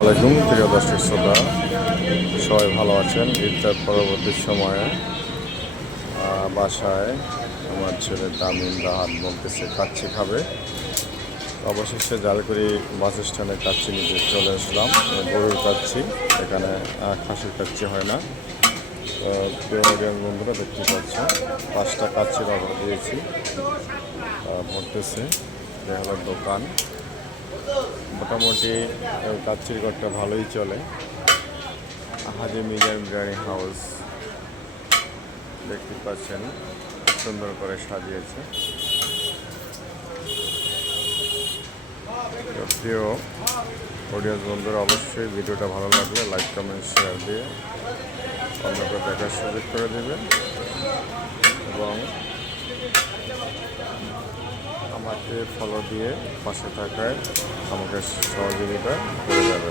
আলাইকুম প্রিয় দর্শক শ্রোতা, সবাই ভালো আছেন। ইফতার পরবর্তী সময়ে বাসায় আমার ছেলে তামিম রাহাত বলতেছে কাচ্চি খাবে। অবশেষে জালকুড়ি বাস স্ট্যান্ডে কাচ্চি নিতে চলে আসলাম। গরুর কাচ্চি, এখানে খাসির কাচ্চি হয় না। প্রিয় মিডিয়াম বন্ধুরা দেখতে পাচ্ছেন 5টা কাচ্চির অর্ডার দিয়েছি, ভরতেছে। এ হলো দোকান। মোটামুটি কাচ্চির ঘরটা ভালোই চলে। হাজি মিজান বিরিয়ানি হাউস দেখতে পাচ্ছেন, সুন্দর করে সাজিয়েছে। প্রিয় অডিয়েন্স বন্ধুরা, অবশ্যই ভিডিওটা ভালো লাগলে লাইক কমেন্ট শেয়ার দিয়ে অন্যকে দেখার সুযোগ করে দেবেন এবং আমাকে ফলো দিয়ে পাশে থাকায় আমাকে সহযোগিতা করে যাবেন।